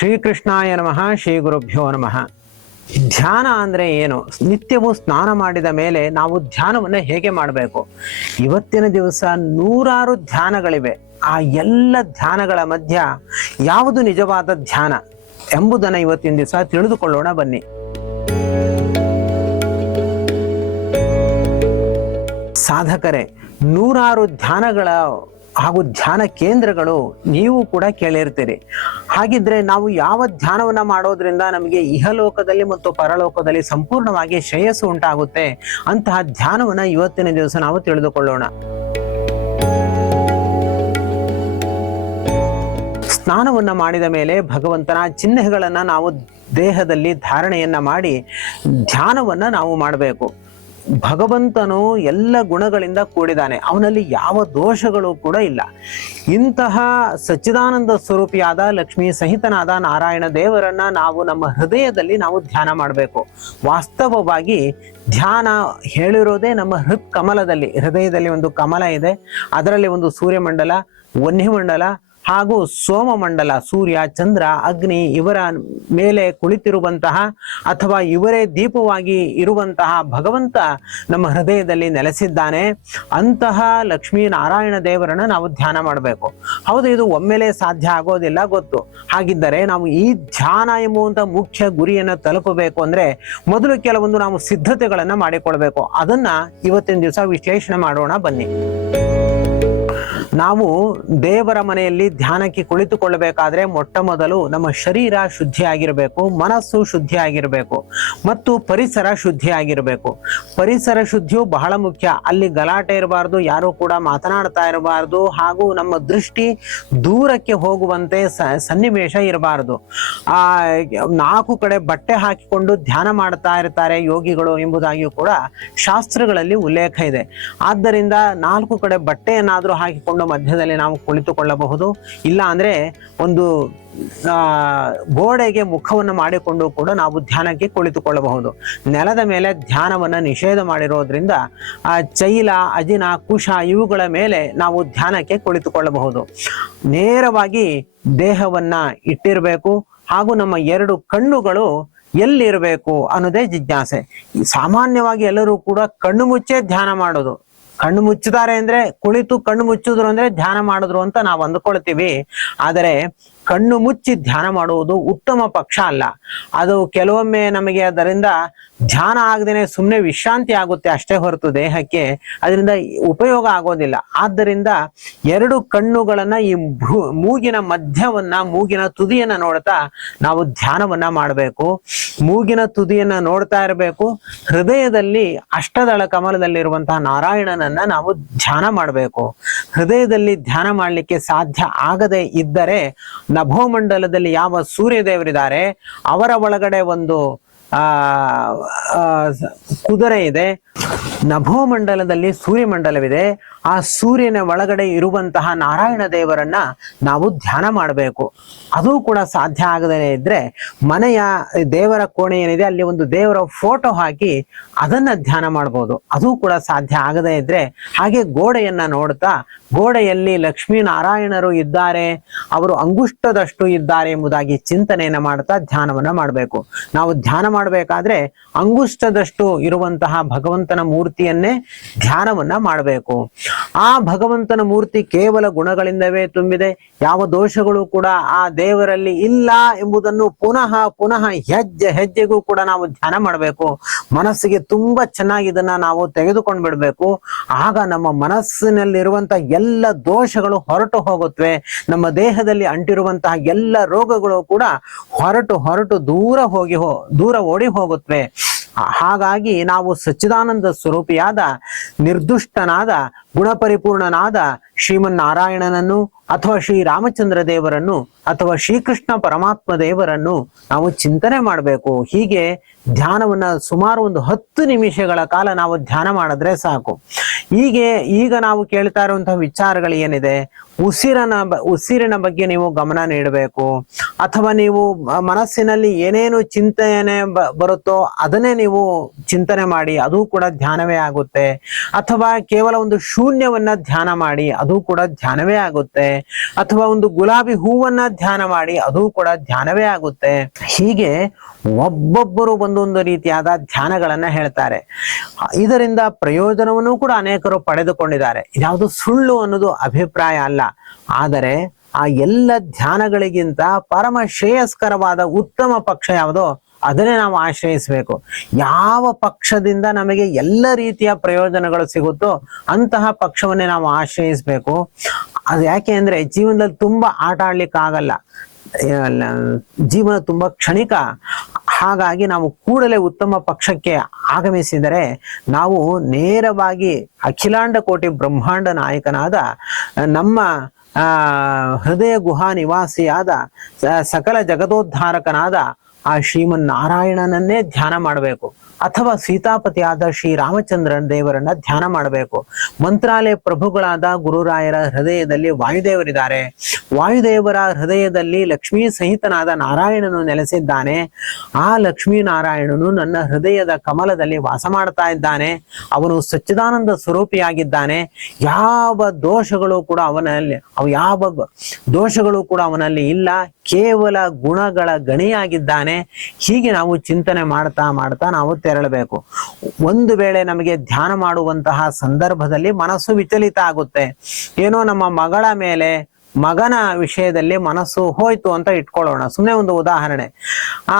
ಶ್ರೀಕೃಷ್ಣಾಯ ನಮಃ ಶ್ರೀ ಗುರುಭ್ಯೋ ನಮಃ. ಧ್ಯಾನ ಅಂದ್ರೆ ಏನು? ನಿತ್ಯವೂ ಸ್ನಾನ ಮಾಡಿದ ಮೇಲೆ ನಾವು ಧ್ಯಾನವನ್ನ ಹೇಗೆ ಮಾಡಬೇಕು? ಇವತ್ತಿನ ದಿವಸ ನೂರಾರು ಧ್ಯಾನಗಳಿವೆ. ಆ ಎಲ್ಲ ಧ್ಯಾನಗಳ ಮಧ್ಯ ಯಾವುದು ನಿಜವಾದ ಧ್ಯಾನ? ಎಂಬುದನ್ನು ಇವತ್ತಿನ ದಿವಸ ತಿಳಿದುಕೊಳ್ಳೋಣ, ಬನ್ನಿ. ಸಾಧಕರೇ, ನೂರಾರು ಧ್ಯಾನಗಳ ಹಾಗೂ ಧ್ಯಾನ ಕೇಂದ್ರಗಳು ನೀವು ಕೂಡ ಕೇಳಿರ್ತೀರಿ. ಹಾಗಿದ್ರೆ ನಾವು ಯಾವ ಧ್ಯಾನವನ್ನ ಮಾಡೋದ್ರಿಂದ ನಮಗೆ ಇಹಲೋಕದಲ್ಲಿ ಮತ್ತು ಪರಲೋಕದಲ್ಲಿ ಸಂಪೂರ್ಣವಾಗಿ ಶ್ರೇಯಸ್ಸು ಉಂಟಾಗುತ್ತೆ ಅಂತಹ ಧ್ಯಾನವನ್ನ ಇವತ್ತಿನ ದಿವಸ ನಾವು ತಿಳಿದುಕೊಳ್ಳೋಣ. ಸ್ನಾನವನ್ನ ಮಾಡಿದ ಮೇಲೆ ಭಗವಂತನ ಚಿಹ್ನೆಗಳನ್ನ ನಾವು ದೇಹದಲ್ಲಿ ಧಾರಣೆಯನ್ನ ಮಾಡಿ ಧ್ಯಾನವನ್ನ ನಾವು ಮಾಡಬೇಕು. ಭಗವಂತನು ಎಲ್ಲ ಗುಣಗಳಿಂದ ಕೂಡಿದಾನೆ ಅವನಲ್ಲಿ ಯಾವ ದೋಷಗಳು ಕೂಡ ಇಲ್ಲ. ಇಂತಹ ಸಚ್ಚಿದಾನಂದ ಸ್ವರೂಪಿಯಾದ ಲಕ್ಷ್ಮೀ ಸಹಿತನಾದ ನಾರಾಯಣ ದೇವರನ್ನ ನಾವು ನಮ್ಮ ಹೃದಯದಲ್ಲಿ ನಾವು ಧ್ಯಾನ ಮಾಡಬೇಕು. ವಾಸ್ತವವಾಗಿ ಧ್ಯಾನ ಹೇಳಿರೋದೇ ನಮ್ಮ ಹೃತ್ ಕಮಲದಲ್ಲಿ ಹೃದಯದಲ್ಲಿ ಒಂದು ಕಮಲ ಇದೆ. ಅದರಲ್ಲಿ ಒಂದು ಸೂರ್ಯಮಂಡಲ, ವನ್ಯಮಂಡಲ ಹಾಗೂ ಸೋಮಮಂಡಲ, ಸೂರ್ಯ, ಚಂದ್ರ, ಅಗ್ನಿ ಇವರ ಮೇಲೆ ಕುಳಿತಿರುವಂತಹ ಅಥವಾ ಇವರೇ ದೀಪವಾಗಿ ಇರುವಂತಹ ಭಗವಂತ ನಮ್ಮ ಹೃದಯದಲ್ಲಿ ನೆಲೆಸಿದ್ದಾನೆ. ಅಂತಹ ಲಕ್ಷ್ಮೀ ನಾರಾಯಣ ದೇವರನ್ನ ನಾವು ಧ್ಯಾನ ಮಾಡಬೇಕು. ಹೌದು, ಇದು ಒಮ್ಮೆಲೆ ಸಾಧ್ಯ ಆಗೋದಿಲ್ಲ, ಗೊತ್ತು. ಹಾಗಿದ್ದರೆ ನಾವು ಈ ಧ್ಯಾನ ಎಂಬುವಂಥ ಮುಖ್ಯ ಗುರಿಯನ್ನು ತಲುಪಬೇಕು ಅಂದ್ರೆ ಮೊದಲು ಕೆಲವೊಂದು ನಾವು ಸಿದ್ಧತೆಗಳನ್ನ ಮಾಡಿಕೊಳ್ಬೇಕು. ಅದನ್ನ ಇವತ್ತಿನ ದಿವಸ ವಿಶ್ಲೇಷಣೆ ಮಾಡೋಣ, ಬನ್ನಿ. ನಾವು ದೇವರ ಮನೆಯಲ್ಲಿ ಧ್ಯಾನಕ್ಕೆ ಕುಳಿತುಕೊಳ್ಳಬೇಕಾದ್ರೆ ಮೊಟ್ಟ ಮೊದಲು ನಮ್ಮ ಶರೀರ ಶುದ್ಧಿಯಾಗಿರಬೇಕು, ಮನಸ್ಸು ಶುದ್ಧಿಯಾಗಿರಬೇಕು ಮತ್ತು ಪರಿಸರ ಶುದ್ಧಿಯಾಗಿರಬೇಕು. ಪರಿಸರ ಶುದ್ಧಿಯು ಬಹಳ ಮುಖ್ಯ. ಅಲ್ಲಿ ಗಲಾಟೆ ಇರಬಾರ್ದು, ಯಾರು ಕೂಡ ಮಾತನಾಡ್ತಾ ಇರಬಾರ್ದು ಹಾಗೂ ನಮ್ಮ ದೃಷ್ಟಿ ದೂರಕ್ಕೆ ಹೋಗುವಂತೆ ಸನ್ನಿವೇಶ ಇರಬಾರದು. ಆ, ನಾಲ್ಕು ಕಡೆ ಬಟ್ಟೆ ಹಾಕಿಕೊಂಡು ಧ್ಯಾನ ಮಾಡ್ತಾ ಇರ್ತಾರೆ ಯೋಗಿಗಳು ಎಂಬುದಾಗಿಯೂ ಕೂಡ ಶಾಸ್ತ್ರಗಳಲ್ಲಿ ಉಲ್ಲೇಖ ಇದೆ. ಆದ್ದರಿಂದ ನಾಲ್ಕು ಕಡೆ ಬಟ್ಟೆಯನ್ನಾದರೂ ಹಾಕಿಕೊಂಡು ಮಧ್ಯದಲ್ಲಿ ನಾವು ಕುಳಿತುಕೊಳ್ಳಬಹುದು. ಇಲ್ಲ ಅಂದ್ರೆ ಒಂದು ಗೋಡೆಗೆ ಮುಖವನ್ನು ಮಾಡಿಕೊಂಡು ಕೂಡ ನಾವು ಧ್ಯಾನಕ್ಕೆ ಕುಳಿತುಕೊಳ್ಳಬಹುದು. ನೆಲದ ಮೇಲೆ ಧ್ಯಾನವನ್ನ ನಿಷೇಧ ಮಾಡಿರೋದ್ರಿಂದ, ಆ, ಚೈಲ, ಅಜಿನ, ಕುಶ ಇವುಗಳ ಮೇಲೆ ನಾವು ಧ್ಯಾನಕ್ಕೆ ಕುಳಿತುಕೊಳ್ಳಬಹುದು. ನೇರವಾಗಿ ದೇಹವನ್ನ ಇಟ್ಟಿರಬೇಕು, ಹಾಗೂ ನಮ್ಮ ಎರಡು ಕಣ್ಣುಗಳು ಎಲ್ಲಿರಬೇಕು ಅನ್ನೋದೇ ಜಿಜ್ಞಾಸೆ. ಸಾಮಾನ್ಯವಾಗಿ ಎಲ್ಲರೂ ಕೂಡ ಕಣ್ಣು ಮುಚ್ಚೆ ಧ್ಯಾನ ಮಾಡೋದು. ಕಣ್ಣು ಮುಚ್ಚಿದ್ದಾರೆ ಅಂದ್ರೆ ಕುಳಿತು ಕಣ್ಣು ಮುಚ್ಚಿದ್ರು ಅಂದ್ರೆ ಧ್ಯಾನ ಮಾಡಿದ್ರು ಅಂತ ನಾವು ಅಂದ್ಕೊಳ್ತೀವಿ. ಆದರೆ ಕಣ್ಣು ಮುಚ್ಚಿ ಧ್ಯಾನ ಮಾಡುವುದು ಉತ್ತಮ ಪಕ್ಷ ಅಲ್ಲ. ಅದು ಕೆಲವೊಮ್ಮೆ ನಮಗೆ ಅದರಿಂದ ಧ್ಯಾನ ಆಗದೇನೆ ಸುಮ್ಮನೆ ವಿಶ್ರಾಂತಿ ಆಗುತ್ತೆ ಅಷ್ಟೇ ಹೊರತು ದೇಹಕ್ಕೆ ಅದರಿಂದ ಉಪಯೋಗ ಆಗೋದಿಲ್ಲ. ಆದ್ದರಿಂದ ಎರಡು ಕಣ್ಣುಗಳನ್ನ ಈ ಮೂಗಿನ ಮಧ್ಯವನ್ನ, ಮೂಗಿನ ತುದಿಯನ್ನ ನೋಡ್ತಾ ನಾವು ಧ್ಯಾನವನ್ನ ಮಾಡಬೇಕು. ಮೂಗಿನ ತುದಿಯನ್ನ ನೋಡ್ತಾ ಇರಬೇಕು. ಹೃದಯದಲ್ಲಿ ಅಷ್ಟದಳ ಕಮಲದಲ್ಲಿರುವಂತಹ ನಾರಾಯಣನನ್ನ ನಾವು ಧ್ಯಾನ ಮಾಡಬೇಕು. ಹೃದಯದಲ್ಲಿ ಧ್ಯಾನ ಮಾಡಲಿಕ್ಕೆ ಸಾಧ್ಯ ಆಗದೆ ಇದ್ದರೆ ನಭೋಮಂಡಲದಲ್ಲಿ ಯಾವ ಸೂರ್ಯ ದೇವರಿದ್ದಾರೆ ಅವರ ಒಳಗಡೆ ಒಂದು ಆ ಕುದುರೆ ಇದೆ. ನಭೋಮಂಡಲದಲ್ಲಿ ಸೂರ್ಯಮಂಡಲವಿದೆ. ಆ ಸೂರ್ಯನ ಒಳಗಡೆ ಇರುವಂತಹ ನಾರಾಯಣ ದೇವರನ್ನ ನಾವು ಧ್ಯಾನ ಮಾಡಬೇಕು. ಅದು ಕೂಡ ಸಾಧ್ಯ ಆಗದೇ ಇದ್ರೆ ಮನೆಯ ದೇವರ ಕೋಣೆ ಏನಿದೆ, ಅಲ್ಲಿ ಒಂದು ದೇವರ ಫೋಟೋ ಹಾಕಿ ಅದನ್ನ ಧ್ಯಾನ ಮಾಡಬಹುದು ಅದು ಕೂಡ ಸಾಧ್ಯ ಆಗದೇ ಇದ್ರೆ ಹಾಗೆ ಗೋಡೆಯನ್ನ ನೋಡ್ತಾ, ಗೋಡೆಯಲ್ಲಿ ಲಕ್ಷ್ಮೀ ನಾರಾಯಣರು ಇದ್ದಾರೆ, ಅವರು ಅಂಗುಷ್ಟದಷ್ಟು ಇದ್ದಾರೆ ಎಂಬುದಾಗಿ ಚಿಂತನೆಯನ್ನ ಮಾಡ್ತಾ ಧ್ಯಾನವನ್ನ ಮಾಡಬೇಕು. ನಾವು ಧ್ಯಾನ ಮಾಡಬೇಕಾದ್ರೆ ಅಂಗುಷ್ಟದಷ್ಟು ಇರುವಂತಹ ಭಗವಂತನ ಮೂರ್ತಿಯನ್ನೇ ಧ್ಯಾನವನ್ನ ಮಾಡಬೇಕು. ಆ ಭಗವಂತನ ಮೂರ್ತಿ ಕೇವಲ ಗುಣಗಳಿಂದವೇ ತುಂಬಿದೆ. ಯಾವ ದೋಷಗಳು ಕೂಡ ಆ ದೇವರಲ್ಲಿ ಇಲ್ಲ ಎಂಬುದನ್ನು ಪುನಃ ಪುನಃ ಹೆಜ್ಜೆ ಹೆಜ್ಜೆಗೂ ಕೂಡ ನಾವು ಧ್ಯಾನ ಮಾಡಬೇಕು. ಮನಸ್ಸಿಗೆ ತುಂಬಾ ಚೆನ್ನಾಗಿ ಇದನ್ನ ನಾವು ತೆಗೆದುಕೊಂಡು ಬಿಡ್ಬೇಕು ಆಗ ನಮ್ಮ ಮನಸ್ಸಿನಲ್ಲಿರುವಂತಹ ಎಲ್ಲ ದೋಷಗಳು ಹೊರಟು ಹೋಗುತ್ತವೆ. ನಮ್ಮ ದೇಹದಲ್ಲಿ ಅಂಟಿರುವಂತಹ ಎಲ್ಲ ರೋಗಗಳು ಕೂಡ ಹೊರಟು ಹೊರಟು ದೂರ ಹೋಗಿ ಹೋ ದೂರ ಓಡಿ ಹೋಗುತ್ತವೆ. ಹಾಗಾಗಿ ನಾವು ಸಚ್ಚಿದಾನಂದ ಸ್ವರೂಪಿಯಾದ, ನಿರ್ದುಷ್ಟನಾದ, ಗುಣಪರಿಪೂರ್ಣನಾದ ಶ್ರೀಮನ್ನಾರಾಯಣನನ್ನು ಅಥವಾ ಶ್ರೀ ರಾಮಚಂದ್ರ ದೇವರನ್ನು ಅಥವಾ ಶ್ರೀಕೃಷ್ಣ ಪರಮಾತ್ಮ ದೇವರನ್ನು ನಾವು ಚಿಂತನೆ ಮಾಡಬೇಕು. ಹೀಗೆ ಧ್ಯಾನವನ್ನ ಸುಮಾರು ಒಂದು ಹತ್ತು ನಿಮಿಷಗಳ ಕಾಲ ನಾವು ಧ್ಯಾನ ಮಾಡಿದ್ರೆ ಸಾಕು. ಹೀಗೆ ಈಗ ನಾವು ಕೇಳ್ತಾ ಇರುವಂತಹ ವಿಚಾರಗಳು ಏನಿದೆ? ಉಸಿರನ ಉಸಿರಿನ ಬಗ್ಗೆ ನೀವು ಗಮನ ನೀಡಬೇಕು. ಅಥವಾ ನೀವು ಮನಸ್ಸಿನಲ್ಲಿ ಏನೇನು ಚಿಂತನೆ ಬರುತ್ತೋ ಅದನ್ನೇ ನೀವು ಚಿಂತನೆ ಮಾಡಿ, ಅದು ಕೂಡ ಧ್ಯಾನವೇ ಆಗುತ್ತೆ. ಅಥವಾ ಕೇವಲ ಒಂದು ಶೂನ್ಯವನ್ನ ಧ್ಯಾನ ಮಾಡಿ, ಅದು ಕೂಡ ಧ್ಯಾನವೇ ಆಗುತ್ತೆ. ಅಥವಾ ಒಂದು ಗುಲಾಬಿ ಹೂವನ್ನ ಧ್ಯಾನ ಮಾಡಿ, ಅದು ಕೂಡ ಧ್ಯಾನವೇ ಆಗುತ್ತೆ. ಹೀಗೆ ಒಬ್ಬೊಬ್ಬರು ಒಂದೊಂದು ರೀತಿಯಾದ ಧ್ಯಾನಗಳನ್ನ ಹೇಳ್ತಾರೆ. ಇದರಿಂದ ಪ್ರಯೋಜನವನ್ನು ಕೂಡ ಅನೇಕರು ಪಡೆದುಕೊಂಡಿದ್ದಾರೆ. ಯಾವುದು ಸುಳ್ಳು ಅನ್ನೋದು ಅಭಿಪ್ರಾಯ ಅಲ್ಲ. ಆದರೆ ಆ ಎಲ್ಲ ಧ್ಯಾನಗಳಿಗಿಂತ ಪರಮ ಶ್ರೇಯಸ್ಕರವಾದ ಉತ್ತಮ ಪಕ್ಷ ಯಾವುದೋ? ಅದನ್ನೇ ನಾವು ಆಶ್ರಯಿಸಬೇಕು. ಯಾವ ಪಕ್ಷದಿಂದ ನಮಗೆ ಎಲ್ಲ ರೀತಿಯ ಪ್ರಯೋಜನಗಳು ಸಿಗುತ್ತೋ ಅಂತಹ ಪಕ್ಷವನ್ನೇ ನಾವು ಆಶ್ರಯಿಸಬೇಕು. ಅದು ಯಾಕೆ ಅಂದ್ರೆ ಜೀವನದಲ್ಲಿ ತುಂಬಾ ಆಟ ಆಡ್ಲಿಕ್ಕೆ ಆಗಲ್ಲ ಜೀವನ ತುಂಬಾ ಕ್ಷಣಿಕ. ಹಾಗಾಗಿ ನಾವು ಕೂಡಲೇ ಉತ್ತಮ ಪಕ್ಷಕ್ಕೆ ಆಗಮಿಸಿದರೆ ನಾವು ನೇರವಾಗಿ ಅಖಿಲಾಂಡ ಕೋಟಿ ಬ್ರಹ್ಮಾಂಡ ನಾಯಕನಾದ ನಮ್ಮ ಹೃದಯ ಗುಹಾ ನಿವಾಸಿಯಾದ ಸಕಲ ಜಗದೋದ್ಧಾರಕನಾದ ಆ ಶ್ರೀಮನ್ ನಾರಾಯಣನನ್ನೇ ಧ್ಯಾನ ಮಾಡಬೇಕು. ಅಥವಾ ಸೀತಾಪತಿಯಾದ ಶ್ರೀ ರಾಮಚಂದ್ರನ ದೇವರನ್ನ ಧ್ಯಾನ ಮಾಡಬೇಕು. ಮಂತ್ರಾಲಯ ಪ್ರಭುಗಳಾದ ಗುರುರಾಯರ ಹೃದಯದಲ್ಲಿ ವಾಯುದೇವರಿದ್ದಾರೆ. ವಾಯುದೇವರ ಹೃದಯದಲ್ಲಿ ಲಕ್ಷ್ಮೀ ಸಹಿತನಾದ ನಾರಾಯಣನು ನೆಲೆಸಿದ್ದಾನೆ. ಆ ಲಕ್ಷ್ಮೀ ನಾರಾಯಣನು ನನ್ನ ಹೃದಯದ ಕಮಲದಲ್ಲಿ ವಾಸ ಮಾಡ್ತಾ ಇದ್ದಾನೆ. ಅವನು ಸಚ್ಚಿದಾನಂದ ಸ್ವರೂಪಿಯಾಗಿದ್ದಾನೆ. ಯಾವ ದೋಷಗಳು ಕೂಡ ಅವನಲ್ಲಿ ಅವ ಯಾವ ದೋಷಗಳು ಕೂಡ ಅವನಲ್ಲಿ ಇಲ್ಲ. ಕೇವಲ ಗುಣಗಳ ಗಣಿಯಾಗಿದ್ದಾನೆ. ಹೀಗೆ ನಾವು ಚಿಂತನೆ ಮಾಡ್ತಾ ಮಾಡ್ತಾ ನಾವು ತೆರಳಬೇಕು. ಒಂದು ವೇಳೆ ನಮಗೆ ಧ್ಯಾನ ಮಾಡುವಂತಹ ಸಂದರ್ಭದಲ್ಲಿ ಮನಸ್ಸು ವಿಚಲಿತ ಆಗುತ್ತೆ. ಏನೋ ನಮ್ಮ ಮಗಳ ಮೇಲೆ ಮಗನ ವಿಷಯದಲ್ಲಿ ಮನಸ್ಸು ಹೋಯ್ತು ಅಂತ ಇಟ್ಕೊಳ್ಳೋಣ. ಸುಮ್ಮನೆ ಒಂದು ಉದಾಹರಣೆ. ಆ,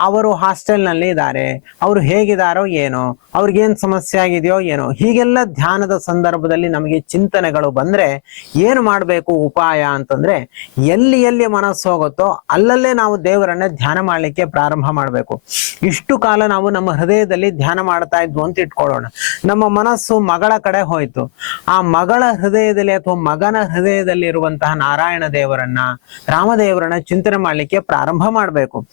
ಅವರು ಹಾಸ್ಟೆಲ್ನಲ್ಲಿ ಇದ್ದಾರೆ. ಅವರು ಹೇಗಿದಾರೋ ಏನೋ, ಅವ್ರಿಗೇನ್ ಸಮಸ್ಯೆ ಆಗಿದೆಯೋ ಏನೋ, ಹೀಗೆಲ್ಲ ಧ್ಯಾನದ ಸಂದರ್ಭದಲ್ಲಿ ನಮಗೆ ಚಿಂತನೆಗಳು ಬಂದ್ರೆ ಏನು ಮಾಡಬೇಕು ಉಪಾಯ ಅಂತಂದ್ರೆ, ಎಲ್ಲಿ ಎಲ್ಲಿ ಮನಸ್ಸು ಹೋಗುತ್ತೋ ಅಲ್ಲಲ್ಲೇ ನಾವು ದೇವರನ್ನ ಧ್ಯಾನ ಮಾಡ್ಲಿಕ್ಕೆ ಪ್ರಾರಂಭ ಮಾಡಬೇಕು. ಇಷ್ಟು ಕಾಲ ನಾವು ನಮ್ಮ ಹೃದಯದಲ್ಲಿ ಧ್ಯಾನ ಮಾಡ್ತಾ ಇದ್ವು ಅಂತ ಇಟ್ಕೊಳ್ಳೋಣ. ನಮ್ಮ ಮನಸ್ಸು ಮಗಳ ಕಡೆ ಹೋಯ್ತು. ಆ ಮಗಳ ಹೃದಯದಲ್ಲಿ ಅಥವಾ ಮಗನ ಹೃದಯದಲ್ಲಿ ಇರುವಂತಹ ನಾರಾಯಣ ದೇವರನ್ನ ರಾಮದೇವರನ್ನ ಚಿಂತನೆ ಮಾಡ್ಲಿಕ್ಕೆ ಪ್ರಾರಂಭ ಮಾಡಬೇಕು.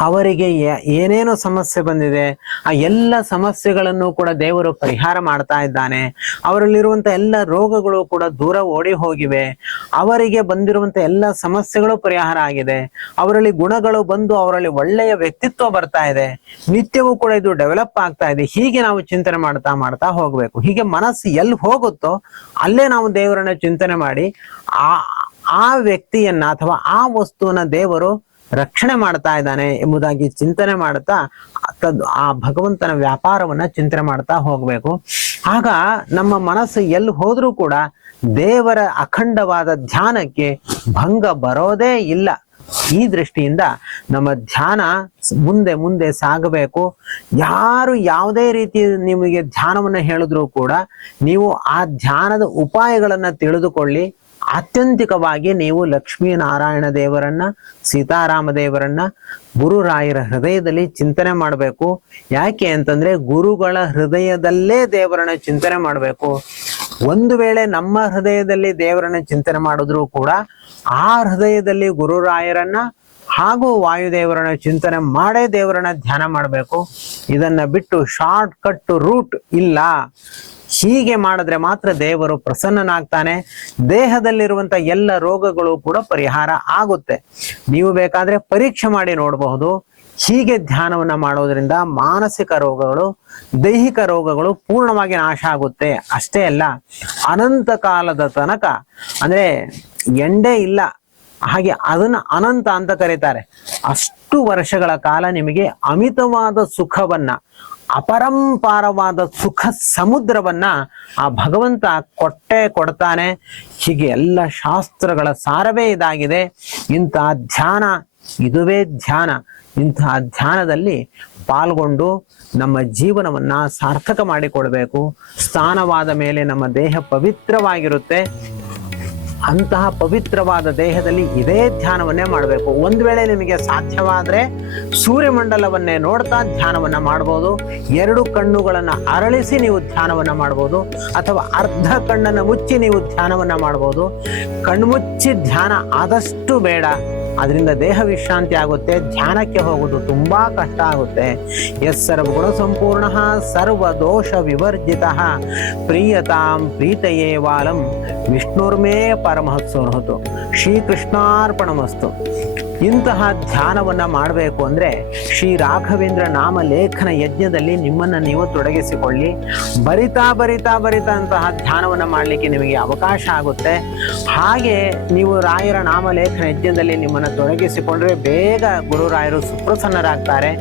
ಅವರಿಗೆ ಏನೇನು ಸಮಸ್ಯೆ ಬಂದಿದೆ, ಆ ಎಲ್ಲ ಸಮಸ್ಯೆಗಳನ್ನು ಕೂಡ ದೇವರು ಪರಿಹಾರ ಮಾಡ್ತಾ ಇದ್ದಾನೆ. ಅವರಲ್ಲಿರುವಂತ ಎಲ್ಲ ರೋಗಗಳು ಕೂಡ ದೂರ ಓಡಿ ಹೋಗಿವೆ. ಅವರಿಗೆ ಬಂದಿರುವಂತ ಎಲ್ಲ ಸಮಸ್ಯೆಗಳು ಪರಿಹಾರ ಆಗಿದೆ. ಅವರಲ್ಲಿ ಗುಣಗಳು ಬಂದು ಅವರಲ್ಲಿ ಒಳ್ಳೆಯ ವ್ಯಕ್ತಿತ್ವ ಬರ್ತಾ ಇದೆ. ನಿತ್ಯವೂ ಕೂಡ ಇದು ಡೆವಲಪ್ ಆಗ್ತಾ ಇದೆ. ಹೀಗೆ ನಾವು ಚಿಂತನೆ ಮಾಡ್ತಾ ಮಾಡ್ತಾ ಹೋಗ್ಬೇಕು. ಹೀಗೆ ಮನಸ್ಸು ಎಲ್ಲಿ ಹೋಗುತ್ತೋ ಅಲ್ಲೇ ನಾವು ದೇವರನ್ನ ಚಿಂತನೆ ಮಾಡಿ ಆ ಆ ವ್ಯಕ್ತಿಯನ್ನ ಅಥವಾ ಆ ವಸ್ತುವನ್ನ ದೇವರು ರಕ್ಷಣೆ ಮಾಡ್ತಾ ಇದ್ದಾನೆ ಎಂಬುದಾಗಿ ಚಿಂತನೆ ಮಾಡ್ತಾ ತದ್ ಆ ಭಗವಂತನ ವ್ಯಾಪಾರವನ್ನ ಚಿಂತನೆ ಮಾಡ್ತಾ ಹೋಗ್ಬೇಕು. ಆಗ ನಮ್ಮ ಮನಸ್ಸು ಎಲ್ಲಿ ಹೋದ್ರೂ ಕೂಡ ದೇವರ ಅಖಂಡವಾದ ಧ್ಯಾನಕ್ಕೆ ಭಂಗ ಬರೋದೇ ಇಲ್ಲ. ಈ ದೃಷ್ಟಿಯಿಂದ ನಮ್ಮ ಧ್ಯಾನ ಮುಂದೆ ಮುಂದೆ ಸಾಗಬೇಕು. ಯಾರು ಯಾವುದೇ ರೀತಿ ನಿಮಗೆ ಧ್ಯಾನವನ್ನ ಹೇಳಿದ್ರು ಕೂಡ ನೀವು ಆ ಧ್ಯಾನದ ಉಪಾಯಗಳನ್ನ ತಿಳಿದುಕೊಳ್ಳಿ. ಆತ್ಯಂತಿಕವಾಗಿ ನೀವು ಲಕ್ಷ್ಮೀನಾರಾಯಣ ದೇವರನ್ನ ಸೀತಾರಾಮ ದೇವರನ್ನ ಗುರುರಾಯರ ಹೃದಯದಲ್ಲಿ ಚಿಂತನೆ ಮಾಡಬೇಕು. ಯಾಕೆ ಅಂತಂದ್ರೆ ಗುರುಗಳ ಹೃದಯದಲ್ಲೇ ದೇವರನ್ನ ಚಿಂತನೆ ಮಾಡಬೇಕು. ಒಂದು ವೇಳೆ ನಮ್ಮ ಹೃದಯದಲ್ಲಿ ದೇವರನ್ನ ಚಿಂತನೆ ಮಾಡಿದ್ರು ಕೂಡ ಆ ಹೃದಯದಲ್ಲಿ ಗುರುರಾಯರನ್ನ ಹಾಗೂ ವಾಯುದೇವರನ್ನ ಚಿಂತನೆ ಮಾಡೇ ದೇವರನ್ನ ಧ್ಯಾನ ಮಾಡಬೇಕು. ಇದನ್ನ ಬಿಟ್ಟು ಶಾರ್ಟ್ ಕಟ್ ರೂಟ್ ಇಲ್ಲ. ಹೀಗೆ ಮಾಡಿದ್ರೆ ಮಾತ್ರ ದೇವರು ಪ್ರಸನ್ನನಾಗ್ತಾನೆ. ದೇಹದಲ್ಲಿರುವಂತ ಎಲ್ಲ ರೋಗಗಳು ಕೂಡ ಪರಿಹಾರ ಆಗುತ್ತೆ. ನೀವು ಬೇಕಾದ್ರೆ ಪರೀಕ್ಷೆ ಮಾಡಿ ನೋಡಬಹುದು. ಹೀಗೆ ಧ್ಯಾನವನ್ನ ಮಾಡೋದ್ರಿಂದ ಮಾನಸಿಕ ರೋಗಗಳು, ದೈಹಿಕ ರೋಗಗಳು ಪೂರ್ಣವಾಗಿ ನಾಶ ಆಗುತ್ತೆ. ಅಷ್ಟೇ ಅಲ್ಲ, ಅನಂತ ಕಾಲದ ತನಕ, ಅಂದ್ರೆ ಎಂಡೆ ಇಲ್ಲ, ಹಾಗೆ ಅದನ್ನ ಅನಂತ ಅಂತ ಕರೀತಾರೆ. ಅಷ್ಟು ವರ್ಷಗಳ ಕಾಲ ನಿಮಗೆ ಅಮಿತವಾದ ಸುಖವನ್ನ ಅಪರಂಪಾರವಾದ ಸುಖ ಸಮುದ್ರವನ್ನ ಆ ಭಗವಂತ ಕೊಟ್ಟೆ ಕೊಡ್ತಾನೆ. ಹೀಗೆ ಎಲ್ಲ ಶಾಸ್ತ್ರಗಳ ಸಾರವೇ ಇದಾಗಿದೆ. ಇಂತಹ ಧ್ಯಾನ, ಇದುವೇ ಧ್ಯಾನ. ಇಂತಹ ಧ್ಯಾನದಲ್ಲಿ ಪಾಲ್ಗೊಂಡು ನಮ್ಮ ಜೀವನವನ್ನ ಸಾರ್ಥಕ ಮಾಡಿಕೊಡ್ಬೇಕು. ಸ್ನಾನವಾದ ಮೇಲೆ ನಮ್ಮ ದೇಹ ಪವಿತ್ರವಾಗಿರುತ್ತೆ. ಅಂತಹ ಪವಿತ್ರವಾದ ದೇಹದಲ್ಲಿ ಇದೇ ಧ್ಯಾನವನ್ನೇ ಮಾಡಬೇಕು. ಒಂದು ವೇಳೆ ನಿಮಗೆ ಸಾಧ್ಯವಾದರೆ ಸೂರ್ಯಮಂಡಲವನ್ನೇ ನೋಡ್ತಾ ಧ್ಯಾನವನ್ನು ಮಾಡ್ಬೋದು. ಎರಡು ಕಣ್ಣುಗಳನ್ನು ಅರಳಿಸಿ ನೀವು ಧ್ಯಾನವನ್ನು ಮಾಡ್ಬೋದು. ಅಥವಾ ಅರ್ಧ ಕಣ್ಣನ್ನು ಮುಚ್ಚಿ ನೀವು ಧ್ಯಾನವನ್ನು ಮಾಡ್ಬೋದು. ಕಣ್ಮುಚ್ಚಿ ಧ್ಯಾನ ಆದಷ್ಟು ಬೇಡ. ಅದರಿಂದ ದೇಹ ವಿಶ್ರಾಂತಿ ಆಗುತ್ತೆ, ಧ್ಯಾನಕ್ಕೆ ಹೋಗೋದು ತುಂಬಾ ಕಷ್ಟ ಆಗುತ್ತೆ. ಎಸ್ ಸರ್ವ ಗುಣ ಸಂಪೂರ್ಣ ಸರ್ವ ದೋಷ ವಿವರ್ಜಿತ. ಪ್ರೀಯತಾಂ ಪ್ರೀತಯೇ ವಾಲಂ. ವಿಷ್ಣುರ್ಮೇ ಪರಮಹತ್ಸೋರ್ಹತು ಶ್ರೀಕೃಷ್ಣಾರ್ಪಣಮಸ್ತು. ಇಂತಹ ಧ್ಯಾನವನ್ನ ಮಾಡಬೇಕು ಅಂದ್ರೆ ಶ್ರೀ ರಾಘವೇಂದ್ರ ನಾಮ ಲೇಖನ ಯಜ್ಞದಲ್ಲಿ ನಿಮ್ಮನ್ನ ನೀವು ತೊಡಗಿಸಿಕೊಳ್ಳಿ. ಬರಿತಾ ಬರಿತಾ ಬರಿತಾ ಅಂತಹ ಧ್ಯಾನವನ್ನ ಮಾಡಲಿಕ್ಕೆ ನಿಮಗೆ ಅವಕಾಶ ಆಗುತ್ತೆ. ಹಾಗೆ ನೀವು ರಾಯರ ನಾಮ ಲೇಖನ ಯಜ್ಞದಲ್ಲಿ ನಿಮ್ಮನ್ನು ತೊಡಗಿಸಿಕೊಂಡ್ರೆ ಬೇಗ ಗುರುರಾಯರು ಸುಪ್ರಸನ್ನರಾಗ್ತಾರೆ.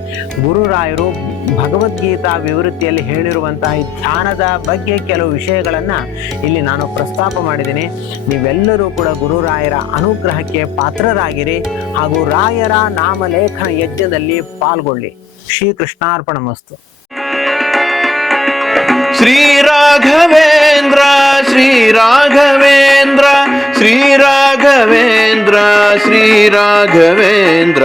ಗುರುರಾಯರು ಭಗವದ್ಗೀತಾ ವಿವೃತ್ತಿಯಲ್ಲಿ ಹೇಳಿರುವಂತಹ ಧ್ಯಾನದ ಬಗ್ಗೆ ಕೆಲವು ವಿಷಯಗಳನ್ನು ಇಲ್ಲಿ ನಾನು ಪ್ರಸ್ತಾಪ ಮಾಡಿದ್ದೀನಿ. ನೀವೆಲ್ಲರೂ ಕೂಡ ಗುರುರಾಯರ ಅನುಗ್ರಹಕ್ಕೆ ಪಾತ್ರರಾಗಿರಿ ಹಾಗೂ ರಾಯರ ನಾಮಲೇಖನ ಯಜ್ಞದಲ್ಲಿ ಪಾಲ್ಗೊಳ್ಳಿ. ಶ್ರೀಕೃಷ್ಣಾರ್ಪಣ ಮಸ್ತು ಶ್ರೀ ರಾಘವೇಂದ್ರ ಶ್ರೀ ರಾಘವೇಂದ್ರ ಶ್ರೀ ರಾಘವೇಂದ್ರ ಶ್ರೀ ರಾಘವೇಂದ್ರ.